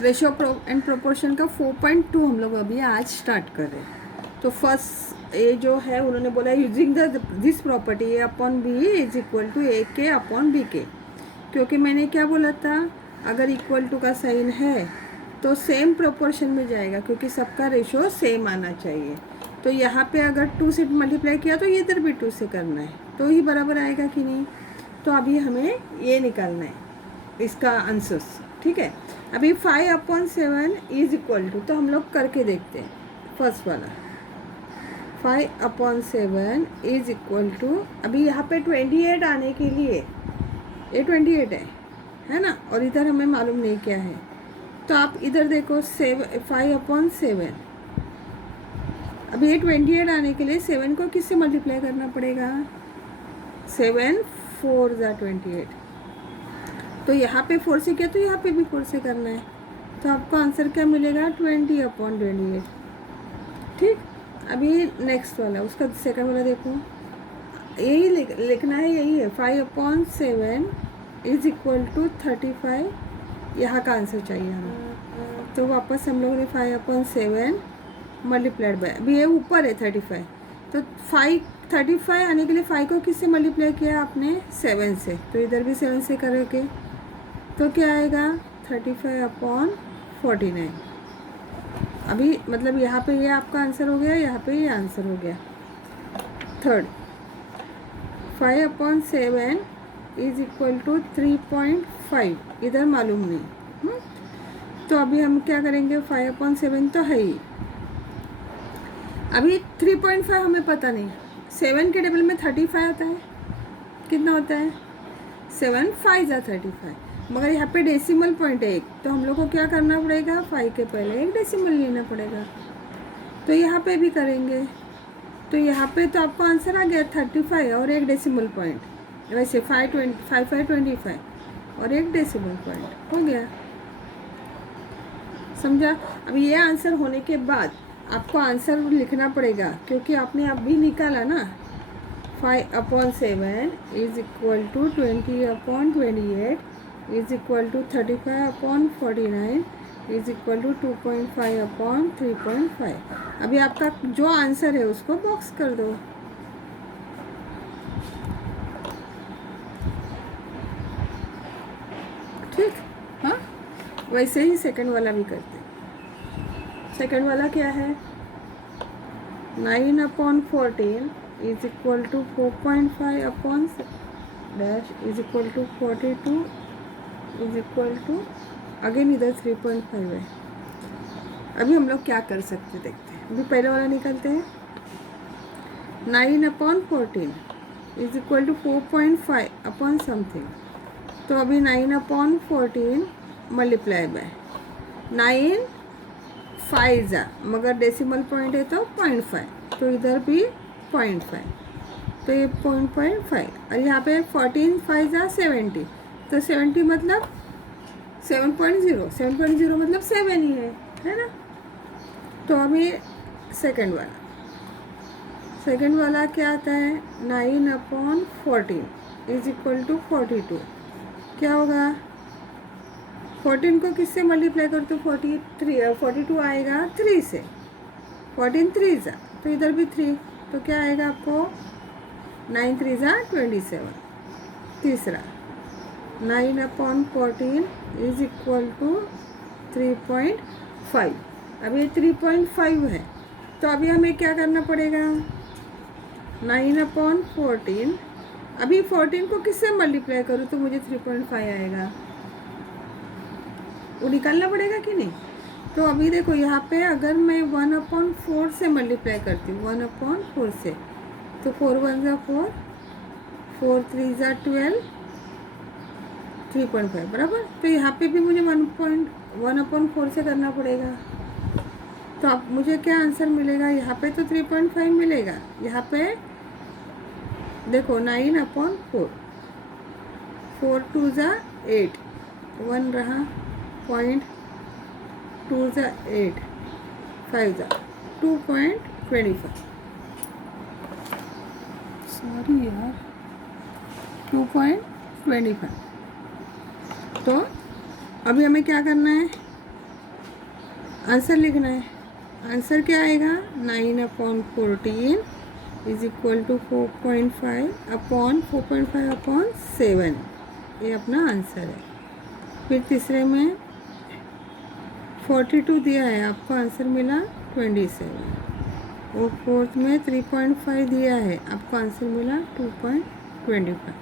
Ratio and proportion का 4.2 हम लोग अभी आज स्टार्ट कर रहे हैं। तो फर्स्ट ये जो है उन्होंने बोला using this property A upon B is equal to A K upon B के। क्योंकि मैंने क्या बोला था, अगर इक्वल टू का साइन है तो सेम प्रोपोर्शन में जाएगा, क्योंकि सबका रेशियो सेम आना चाहिए। तो यहाँ पे अगर 2 से मल्टीप्लाई किया तो ये इधर भी 2 से करना है, तो ही बराबर आएगा कि नहीं। तो अभी हमें ये निकालना है इसका आंसर्स, ठीक है। अभी 5/7 इज इक्वल टू, तो हम लोग करके देखते हैं फर्स्ट वाला। 5/7 इज इक्वल टू, अभी यहाँ पे 28 आने के लिए ये 28 है ना, और इधर हमें मालूम नहीं क्या है। तो आप इधर देखो 5/7, अभी ये 28 आने के लिए 7 को किससे मल्टीप्लाई करना पड़ेगा, 7 4 ज़ा 28। तो यहाँ पे 4 से किया तो यहाँ पे भी 4 से करना है, तो आपको आंसर क्या मिलेगा 20/28। ठीक, अभी नेक्स्ट वाला, उसका सेकंड वाला देखो, यही लिखना है, यही है 5/7 इज इक्वल टू 35। यहाँ का आंसर चाहिए हमें। तो वापस हम लोगों ने 5/7 मल्टीप्लाइड बाय, अभी ये ऊपर है 35, तो 35 आने के लिए 5 को किससे मल्टीप्लाई किया आपने, 7 से, तो इधर भी 7 से करोगे तो क्या आएगा 35/49। अभी मतलब यहाँ पे ये आपका आंसर हो गया, यहाँ पे ये आंसर हो गया। थर्ड, 5/7 इज इक्वल टू 3.5, इधर मालूम नहीं। तो अभी हम क्या करेंगे, 5/7 तो है ही, अभी 3.5 हमें पता नहीं। 7 के टेबल में 35 आता है, कितना होता है 7 5 ज़ा 35, मगर यहाँ पे डेसिमल पॉइंट है एक, तो हम लोग को क्या करना पड़ेगा, 5 के पहले एक डेसिमल लेना पड़ेगा। तो यहाँ पे भी करेंगे, तो यहाँ पे तो आपको आंसर आ गया 35 और एक डेसिमल पॉइंट, वैसे 5/25 और एक डेसिमल पॉइंट हो गया, समझा। अभी ये आंसर होने के बाद आपको आंसर लिखना पड़ेगा, क्योंकि आपने अभी निकाला ना 5/7 is equal to 20/28 is equal to 35/49 is equal to 2.5/3.5। अभी आपका जो आंसर है उसको बॉक्स कर दो। ठीक, हाँ, वैसे ही सेकंड वाला भी करते। सेकंड वाला क्या है, 9/14 is equal to 4.5/ is equal to 42 is equal to, again इधर 3.5 है। अभी हम लोग क्या कर सकते देखते हैं, अभी पहले वाला निकालते हैं। 9/14 is equal to 4.5 upon something, तो अभी 9/14 मल्टीप्लाई बाय 9 5 ज़ा, मगर डेसिमल पॉइंट है तो 0.5, तो इधर भी 0.5, तो ये 0.5, और यहाँ पे 14 5 ज़ा 70, तो 70 मतलब 7.0, 7.0 मतलब 7 ही है ना। तो अभी सेकंड वाला क्या आता है, 9/14 इज इक्वल टू 42, क्या होगा, 14 को किससे मल्टीप्लाई कर तो 42 आएगा 3 से, 14 3 ज़ा, तो इधर भी 3, तो क्या आएगा आपको 9 3 ज़ा 27। तीसरा 9/14 इज इक्वल टू 3.5, अभी 3.5 है, तो अभी हमें क्या करना पड़ेगा, 9/14, अभी 14 को किससे मल्टीप्लाई करूँ तो मुझे 3.5 आएगा, वो निकालना पड़ेगा कि नहीं। तो अभी देखो यहाँ पे अगर मैं 1/4 से मल्टीप्लाई करती हूँ, 1/4 से, तो 4 1 ज़ा 4, 4 3 ज़ा 12, 3.5 बराबर। तो यहाँ पे भी मुझे 1/4 से करना पड़ेगा, तो अब मुझे क्या आंसर मिलेगा, यहाँ पे तो 3.5 मिलेगा, यहाँ पे देखो 9/4, 4 2 ज़ा 8, 1 रहा, 0.2 ज़ा 8, 5 ज़ा 2.25, सॉरी यार 2.25। तो अभी हमें क्या करना है, आंसर लिखना है। आंसर क्या आएगा, 9/14 इज इक्वल टू 4.5/7। ये अपना आंसर है। फिर तीसरे में 42 दिया है, आपको आंसर मिला 27। और फोर्थ में 3.5 दिया है, आपको आंसर मिला 2.25।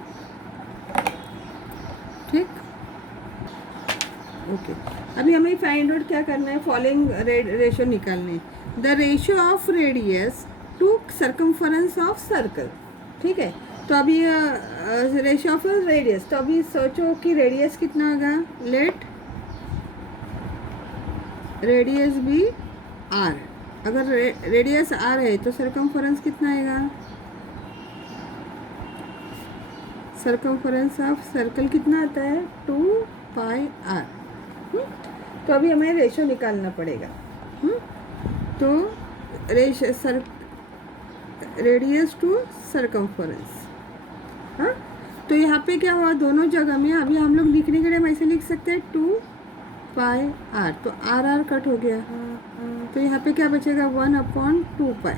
ठीक, ओके। अभी हमें फाइंड आउट क्या करना है, फॉलोइंग रेशियो निकालने हैं। The ratio of radius to circumference of circle. ठीक है, तो अभी रेशियो ऑफ रेडियस, तो अभी सोचो कि रेडियस कितना होगा। लेट रेडियस भी आर। अगर रेडियस आर है तो सर्कमफरेंस कितना आएगा, सर्कमफरेंस ऑफ सर्कल कितना आता है, 2πr। तो अभी हमें रेशियो निकालना पड़ेगा। तो रेडियस टू सर्कमफरेंस। हाँ, तो यहाँ पे क्या हुआ, दोनों जगह में अभी हम लोग लिखने के लिए हम ऐसे लिख सकते हैं 2πr, तो आर कट हो गया। तो यहाँ पे क्या बचेगा, 1/2π।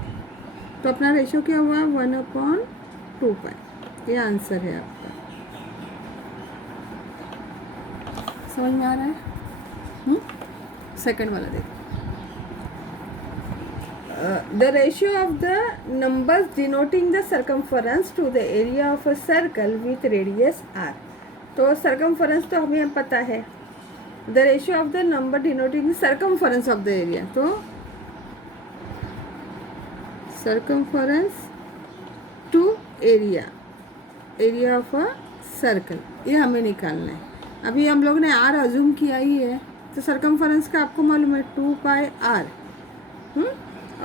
तो अपना रेशियो क्या हुआ, 1/2π। ये आंसर है आपका। समझ में आ रहा है। सेकंड वाला देखो। The ratio of the numbers denoting the circumference to the area of a circle with radius R. तो सर्कमफरेंस तो हमें पता है। The ratio of the number denoting the circumference of the area, तो circumference to area, area of a circle, ये हमें निकालना है। अभी हम लोग ने आर अज्यूम किया ही है, तो सर्कमफरेंस का आपको मालूम है 2πr।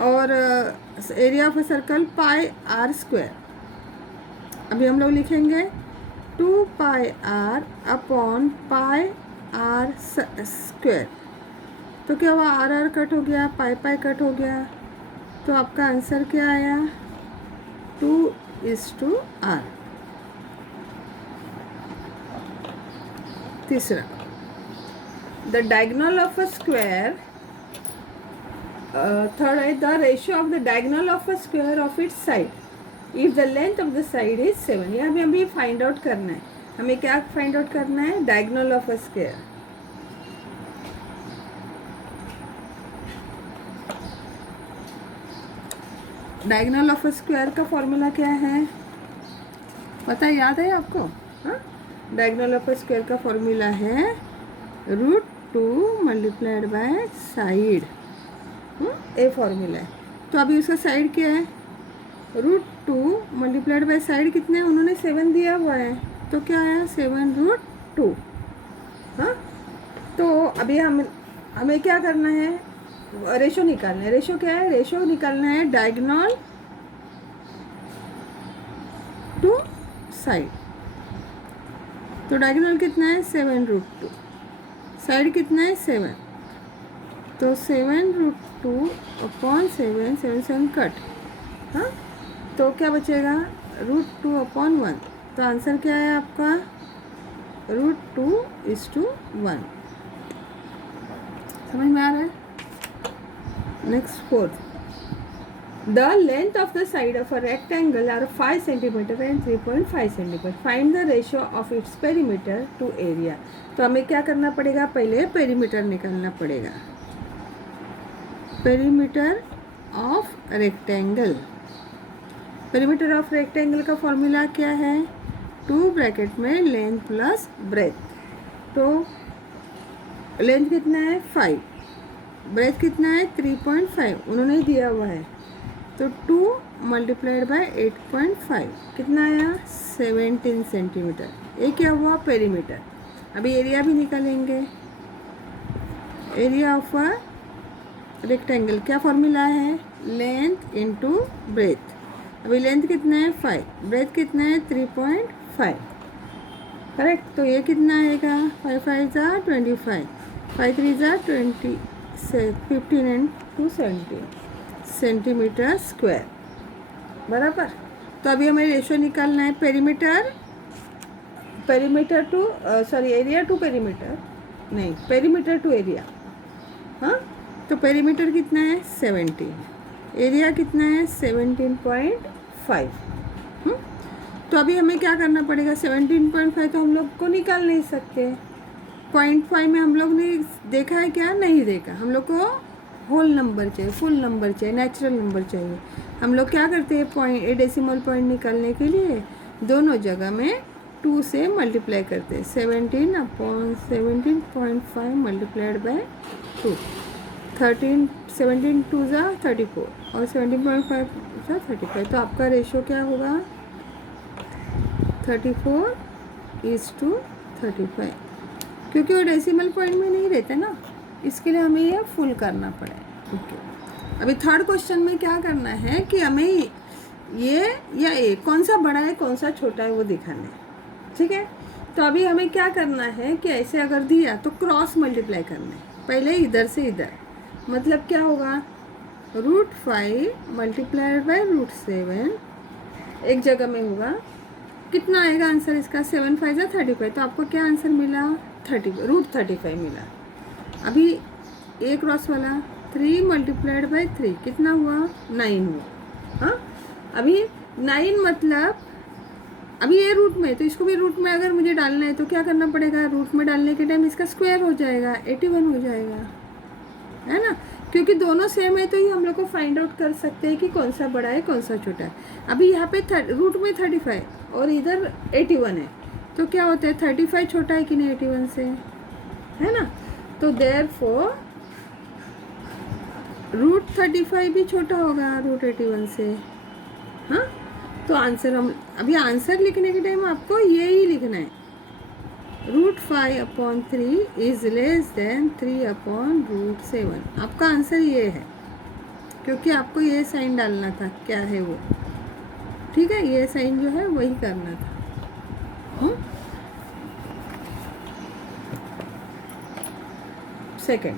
और area of a circle πr²। अभी हम लोग लिखेंगे 2πr/πr²। तो क्या हुआ, आर कट हो गया, पाई कट हो गया। तो आपका आंसर क्या आया, 2:r। तीसरा, the diagonal of a square. Third है the ratio of the diagonal of a square of its side if the length of the side is 7। ये हमें फाइंड आउट करना है। हमें क्या फाइंड आउट करना है, diagonal of a square. Diagonal of a square का फॉर्मूला क्या है, पता है, याद है आपको। हाँ, डायगोनल ऑफ अ स्क्वायर का फॉर्मूला है √2 multiplied by side. A formula है। तो अभी उसका साइड क्या है, √2 मल्टीप्लाइड बाय साइड कितने, उन्होंने 7 दिया हुआ है, तो क्या आया 7√2। हाँ, तो अभी हमें क्या करना है, रेशो निकालना है। रेशो क्या है, रेशो निकालना है डायगोनल टू साइड। तो डायगोनल कितना है, 7√2। साइड कितना है, 7। तो 7√2/7, 7 कट। हाँ, तो क्या बचेगा, √2/1। तो आंसर क्या है आपका, √2:1। समझ में आ रहा है। Next, fourth, the length of the side of a rectangle are 5 centimetre and 3.5 centimetre. Find the ratio of its perimeter to area. तो हमें क्या करना पड़ेगा, पहले पेरीमीटर निकालना पड़ेगा। Perimeter of rectangle. Perimeter of rectangle का फॉर्मूला क्या है, 2 ब्रैकेट में लेंथ प्लस ब्रेथ। तो लेंथ कितना है, 5, ब्रेथ कितना है, 3.5 उन्होंने दिया हुआ है। तो 2 मल्टीप्लाइड बाय 8.5 कितना आया, 17 सेंटीमीटर। ये क्या हुआ, पेरीमीटर। अभी एरिया भी निकालेंगे। एरिया ऑफ अ रेक्टेंगल क्या फॉर्मूला है, लेंथ इंटू ब्रेथ। अभी लेंथ कितना है, 5, ब्रेथ कितना है, 3.5। करेक्ट। तो ये कितना आएगा, 5 5 = 25, 5 3 = 20, 15 एंड 2 सेंटीमीटर स्क्वायर, बराबर। तो अभी हमें रेशियो निकालना है, perimeter to area to perimeter, नहीं, पेरीमीटर टू एरिया। हाँ, तो पेरीमीटर कितना है 17, एरिया कितना है 17.5। तो अभी हमें क्या करना पड़ेगा, 17.5 तो हम लोग को निकाल नहीं सकते, 0.5 में हम लोग ने देखा है क्या, नहीं देखा। हम लोग को होल नंबर चाहिए, फुल नंबर चाहिए, नेचुरल नंबर चाहिए। हम लोग क्या करते हैं, पॉइंट डेसिमल पॉइंट निकालने के लिए दोनों जगह में 2 से मल्टीप्लाई करते हैं। 17/17.5 मल्टीप्लाइड बाय 2, 17 2 ज़ा 34 और 17.5 ज़ा 35। तो आपका रेशो क्या होगा 34:35, क्योंकि वो डेसिमल पॉइंट में नहीं रहता ना, इसके लिए हमें ये फुल करना पड़ेगा। ओके, अभी थर्ड क्वेश्चन में क्या करना है कि हमें ये या ए कौन सा बड़ा है कौन सा छोटा है वो दिखाना है। ठीक है, तो अभी हमें क्या करना है कि ऐसे अगर दिया तो क्रॉस मल्टीप्लाई करना है, पहले इधर से इधर, मतलब क्या होगा √5 मल्टीप्लाइड बाय √7 एक जगह में होगा। कितना आएगा आंसर इसका, 7 5 ज़ा 35। तो आपको क्या आंसर मिला, √35 मिला। अभी ए क्रॉस वाला 3 मल्टीप्लाइड बाय 3 कितना हुआ 9 हुआ। हाँ, अभी 9 मतलब अभी ये रूट में, तो इसको भी रूट में अगर मुझे डालना है तो क्या करना पड़ेगा, रूट में डालने के टाइम इसका स्क्वायर हो जाएगा, 81 हो जाएगा, है ना। क्योंकि दोनों सेम है तो ही हम लोग को फाइंड आउट कर सकते हैं कि कौन सा बड़ा है कौन सा छोटा है। अभी यहाँ पे रूट में 35 और इधर 81 है, तो क्या होता है 35 छोटा है कि नहीं 81 से, है ना। तो देयरफॉर √35 भी छोटा होगा √81 से। हाँ, तो आंसर हम अभी आंसर लिखने के टाइम आपको ये ही लिखना है, √5/3 इज लेस देन 3/√7। आपका आंसर ये है, क्योंकि आपको ये साइन डालना था, क्या है वो, ठीक है, ये साइन जो है वही करना था। सेकेंड,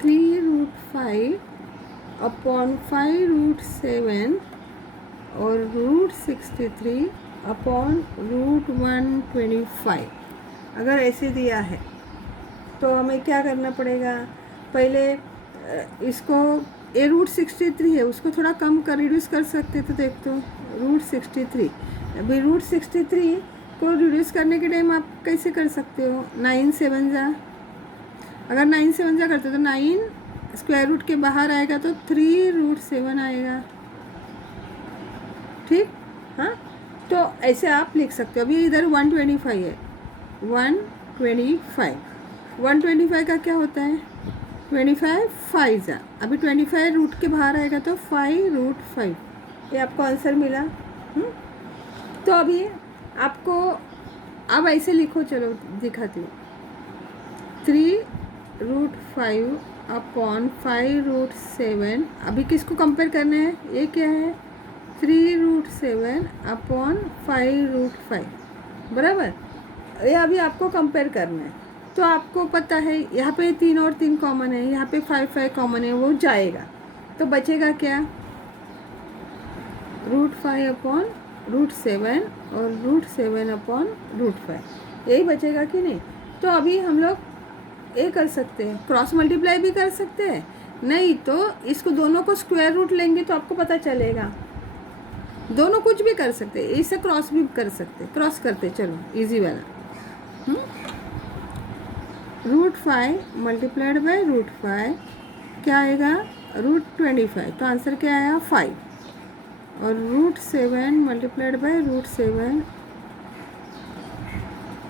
3√5/5√7 और √63/√125 अगर ऐसे दिया है तो हमें क्या करना पड़ेगा, पहले इसको ये √63 है उसको थोड़ा कम कर रिड्यूस कर सकते, तो देख तो √63, अभी √63 को रिड्यूस करने के टाइम आप कैसे कर सकते हो, 9 7 ज़ा, अगर 9 7 ज़ा करते तो 9 स्क्वायर रूट के बाहर आएगा तो 3√7 आएगा, ठीक। हाँ, तो ऐसे आप लिख सकते हो। अभी इधर 125 है, 125 का क्या होता है 25 5 ज़ा, अभी 25 रूट के बाहर आएगा तो 5√5, ये आपको आंसर मिला। तो अभी आपको अब ऐसे लिखो, चलो दिखाती हूँ, 3√5/5√7, अभी किसको कंपेयर करना है, ये क्या है 3√7/5√5, बराबर, ये अभी आपको कंपेयर करना है। तो आपको पता है यहाँ पे 3 और 3 कॉमन है, यहाँ पे 5 5 कॉमन है, वो जाएगा तो बचेगा क्या, √5/√7 और √7/√5, यही बचेगा कि नहीं। तो अभी हम लोग ये कर सकते हैं, क्रॉस मल्टीप्लाई भी कर सकते हैं, नहीं तो इसको दोनों को स्क्वायर रूट लेंगे तो आपको पता चलेगा, दोनों कुछ भी कर सकते हैं, इससे क्रॉस भी कर सकते, क्रॉस करते, चलो इजी वाला। √5 मल्टीप्लाइड बाय √5 क्या आएगा √25, तो आंसर क्या आया 5, और √7 मल्टीप्लाइड बाय √7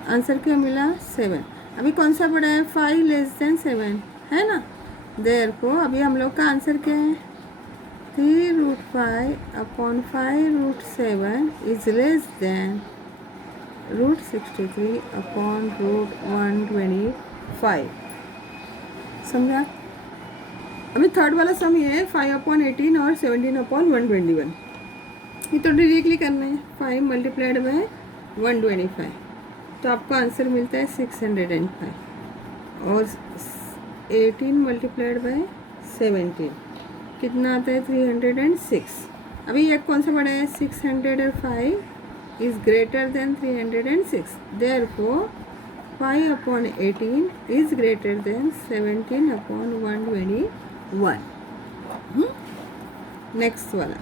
आंसर क्या मिला 7। अभी कौन सा बड़ा है 5 लेस देन 7, है ना। देयरफॉर अभी हम लोग का आंसर क्या है 3√5/5√7 इज लेस देन √63/√125, समझा। अभी थर्ड वाला सम ये है 5/18 और 17/121, ये तो डायरेक्टली करना है, 5 मल्टीप्लाइड बाय 125, तो आपको आंसर मिलता है 605, और 18 मल्टीप्लाइड बाय 17 कितना आता है 306। अभी ये कौन सा बड़ा है 605 is greater than 306, therefore 5/18 is greater than 17/121. Next वाला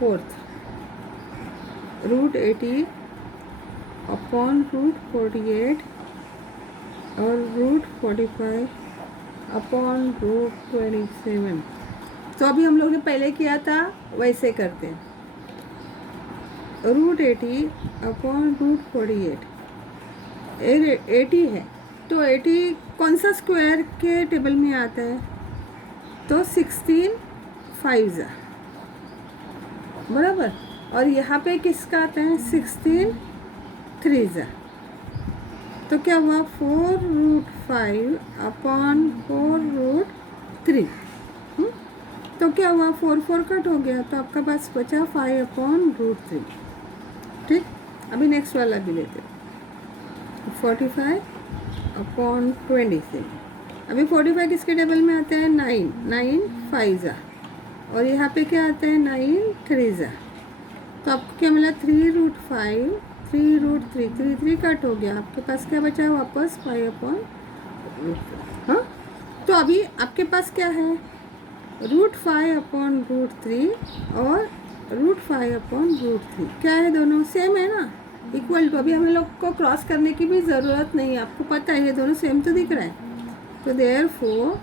फोर्थ, √80/√48 और √45/√27. तो अभी हम लोग ने पहले किया था वैसे करते हैं. √80/√48 80 है, तो 80 कौन सा स्क्वायर के टेबल में आता है? तो 16 5 बराबर. और यहाँ पे किसका आता है? 16 3 तो क्या हुआ? 4√5/4√3. तो क्या हुआ? 4 कट हो गया, तो आपका पास बचा 5/√3. ठीक. अभी नेक्स्ट वाला भी लेते हैं. 45/26. अभी 45 किसके टेबल में आता है? 9 5 और यहाँ पे क्या आता है? 9 3. तो आपको क्या मिला? 3√5 3√3 3 कट हो गया, आपके पास क्या बचा? वापस 5/. हाँ, तो अभी आपके पास क्या है? √5/√3 और √5/√3 क्या है? दोनों सेम है ना, इक्वल टू. अभी हम लोग को क्रॉस करने की भी ज़रूरत नहीं है, आपको पता है ये दोनों सेम तो दिख रहा है. तो देयरफॉर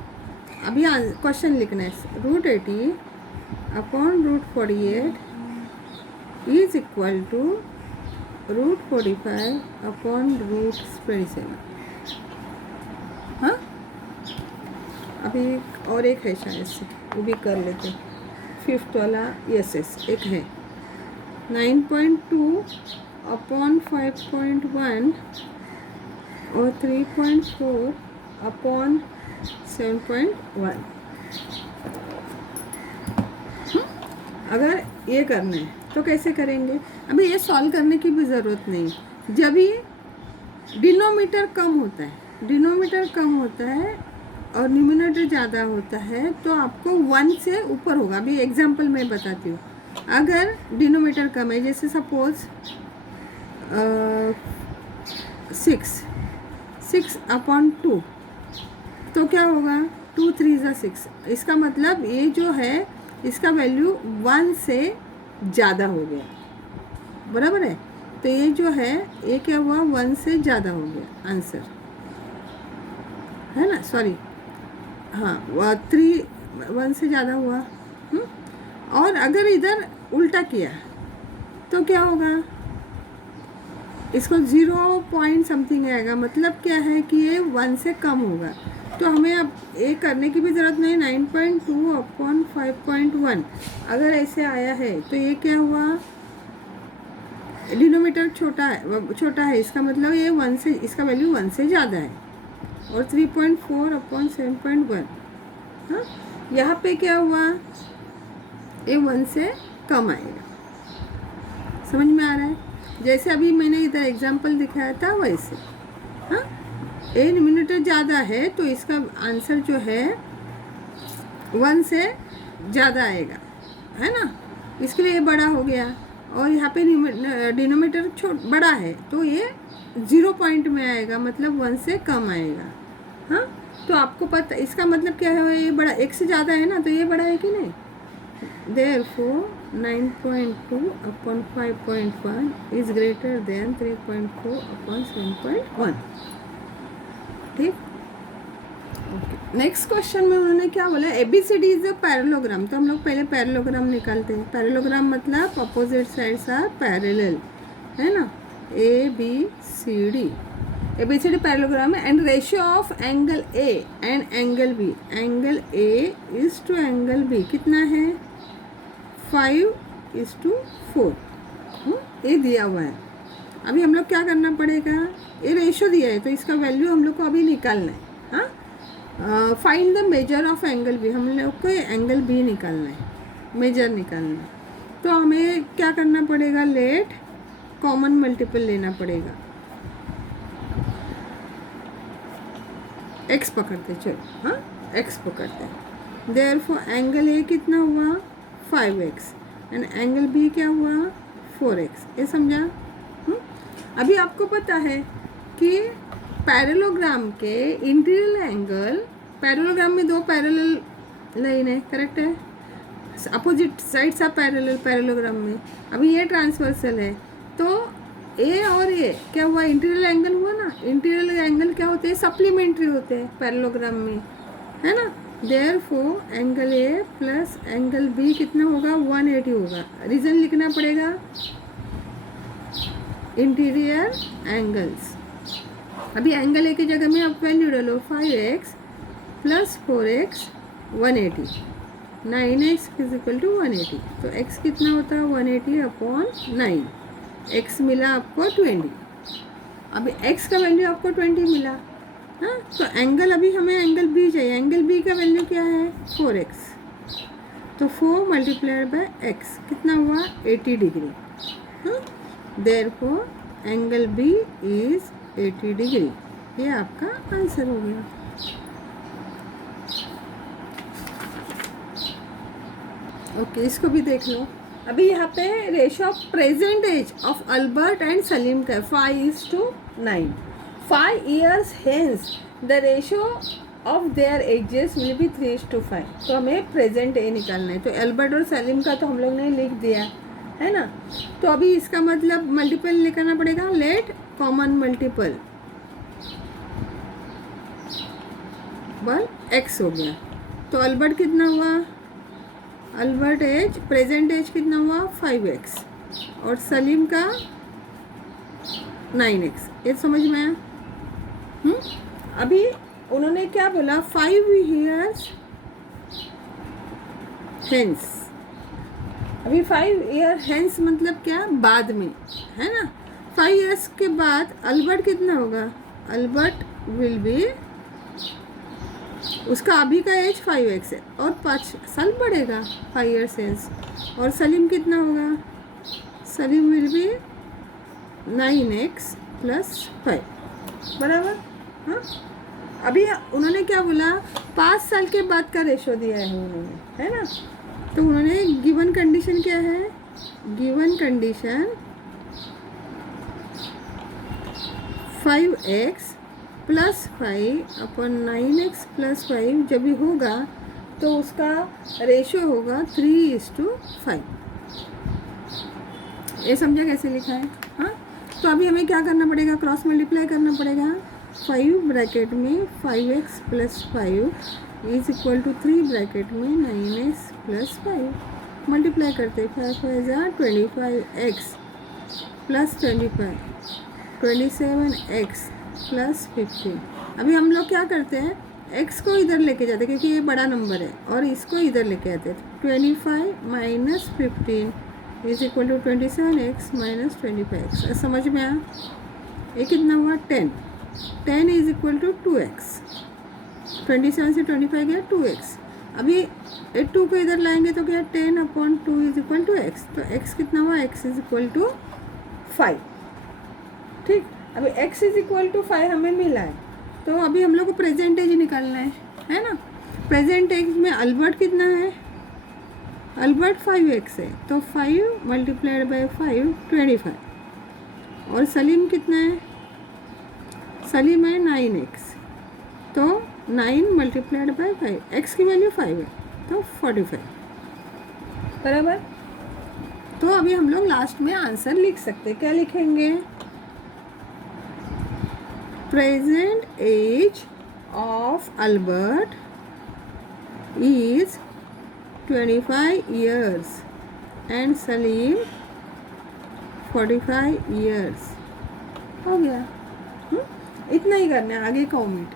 अभी क्वेश्चन लिखना है. √80/√48 इज इक्वल टू √45/√27. हाँ, अभी और एक है शायद से, वो भी कर लेते. फिफ्थ वाला यस एक है. 9.2/5.1 और 3.4/7.1. अगर ये करना है तो कैसे करेंगे? अभी ये सॉल्व करने की भी ज़रूरत नहीं. जब ये डिनोमीटर कम होता है और न्यूमरेटर ज़्यादा होता है तो आपको 1 से ऊपर होगा. अभी एग्जांपल मैं बताती हूँ. अगर डिनोमीटर कम है, जैसे सपोज 6/2, तो क्या होगा? 2 3 6. इसका मतलब ये जो है इसका वैल्यू 1 से ज़्यादा हो गया, बराबर है. तो ये जो है ये क्या हुआ? 1 से ज़्यादा हो गया आंसर, है ना. सॉरी, हाँ, 1 से ज़्यादा हुआ. और अगर इधर उल्टा किया तो क्या होगा? इसको 0 पॉइंट समथिंग आएगा. मतलब क्या है कि ये 1 से कम होगा. तो हमें अब ये करने की भी ज़रूरत नहीं. 9.2/5.1 अगर ऐसे आया है तो ये क्या हुआ? डिनोमीटर छोटा है, इसका मतलब ये 1 से, इसका वैल्यू 1 से ज़्यादा है. और 3.4/7.1. हाँ, यहाँ पे क्या हुआ? ये 1 से कम आएगा. समझ में आ रहा है? जैसे अभी मैंने इधर एग्जांपल दिखाया था वैसे. हाँ, ए न्यूमरेटर ज़्यादा है तो इसका आंसर जो है 1 से ज़्यादा आएगा, है ना. इसके लिए ये बड़ा हो गया. और यहाँ पे डिनोमीटर बड़ा है तो ये 0 पॉइंट में आएगा, मतलब 1 से कम आएगा. हाँ, तो आपको पता इसका मतलब क्या है? ये बड़ा 1 से ज़्यादा है ना, तो ये बड़ा है कि नहीं. Therefore 9.2/5.1 is greater than 3.4/7.1. ठीक. ओके. नेक्स्ट क्वेश्चन में उन्होंने क्या बोला? ABCD is a parallelogram. तो हम लोग पहले पैरेललोग्राम निकालते हैं. पैरेललोग्राम मतलब अपोजिट साइड्स आर पैरेलल, है ना. ABCD पैरेललोग्राम है. And ratio of angle A and angle B. Angle A is to angle B कितना है? 5:4. ये दिया हुआ है. अभी हम लोग क्या करना पड़ेगा? ये रेशियो दिया है तो इसका वैल्यू हम लोग को अभी निकालना है. हाँ, find the measure of angle B. हम लोग को एंगल बी निकालना है, मेजर निकालना है. तो हमें क्या करना पड़ेगा? लेट कॉमन मल्टीपल लेना पड़ेगा. एक्स पकड़ते, चलो. हाँ, एक्स पकड़ते. देयरफॉर एंगल ए कितना हुआ? 5x एंड एंगल बी क्या हुआ? 4x. ये समझा? अभी आपको पता है कि पैरेललोग्राम के इंटीरियर एंगल, पैरेललोग्राम में दो पैरेलल लाइन है, करेक्ट है, opposite sides of parallel parallelogram में। अभी ये ट्रांसवर्सल है, तो ए और ए क्या हुआ, इंटीरियर एंगल हुआ ना। इंटीरियर एंगल क्या होते हैं, सप्लीमेंट्री होते हैं पैरेललोग्राम में, है ना। Therefore angle A plus angle B कितना होगा, 180 होगा। रीजन लिखना पड़ेगा, इंटीरियर एंगल्स। अभी एंगल ए की जगह में आप वैल्यू डालो, 5x plus 4x 180, 9x is equal to 180। तो x कितना होता है, 180 अपॉन 9। x मिला आपको 20। अभी x का वैल्यू आपको 20 मिला, हाँ। तो एंगल, अभी हमें एंगल बी चाहिए। एंगल बी का वैल्यू क्या है, 4x। तो 4 मल्टीप्लाइड बाय x कितना हुआ, 80 डिग्री, हाँ। Therefore angle B is 80 degree. ये आपका आंसर हो गया। ओके, इसको भी देख लो। अभी यहाँ पे ratio of present age of Albert and Salim का 5:9। 5 years hence the ratio of their ages will be 3:5। तो हमें प्रेजेंट ए निकालना है। तो अल्बर्ट और सलीम का तो हम लोग ने लिख दिया है ना। तो अभी इसका मतलब मल्टीपल निकालना पड़ेगा। लेट कॉमन मल्टीपल 1x हो गया। तो अल्बर्ट कितना हुआ, अल्बर्ट एज प्रेजेंट एज कितना हुआ, 5x, और सलीम का 9x। ये समझ में आया। अभी उन्होंने क्या बोला, 5 years hence। अभी 5 year hence मतलब क्या, बाद में, है ना। 5 years के बाद अल्बर्ट कितना होगा, अल्बर्ट विल बी, उसका अभी का एज 5x है और 5 साल बढ़ेगा 5 years hence। और सलीम कितना होगा, Salim will be 9x plus 5, बराबर, हाँ। अभी उन्होंने क्या बोला, 5 साल के बाद का रेशो दिया है उन्होंने, है ना। तो उन्होंने गिवन कंडीशन क्या है, given condition 5x plus 5 upon 9x plus 5 जब भी होगा तो उसका रेशो होगा 3:5। ये समझा कैसे लिखा है, हाँ। तो अभी हमें क्या करना पड़ेगा, क्रॉस मल्टीप्लाई करना पड़ेगा। 5 ब्रैकेट में 5x plus 5 is equal to 3 bracket में 9x प्लस 5 मल्टीप्लाई करते, 5 5 25x प्लस 25 27x प्लस 15। अभी हम लोग क्या करते हैं, x को इधर लेके जाते हैं क्योंकि ये बड़ा नंबर है, और इसको इधर लेके आते हैं। 25 minus 15 is equal to 27x minus 25x। समझ में आया। ये कितना हुआ, 10। 10 इज इक्वल टू 2x। 27 से 25 गया 2x। अभी 2 को इधर लाएंगे तो क्या, 10 upon 2 is equal to x। तो x कितना हुआ, x इज इक्वल टू 5, ठीक। अभी x इज इक्वल टू 5 हमें मिला है। तो अभी हम लोग को प्रेजेंट एज निकालना है ना। प्रेजेंट एज में अल्बर्ट कितना है, अल्बर्ट 5x है, तो 5 मल्टीप्लाइड बाई 5 25। और सलीम कितना है, सलीम है 9x, तो 9 मल्टीप्लाइड बाई 5, x की वैल्यू 5 है तो 45, बराबर। तो अभी हम लोग लास्ट में आंसर लिख सकते हैं। क्या लिखेंगे, present age of Albert is 25 years and Salim 45 years। हो गया, इतना ही करना है, आगे का ओमिट।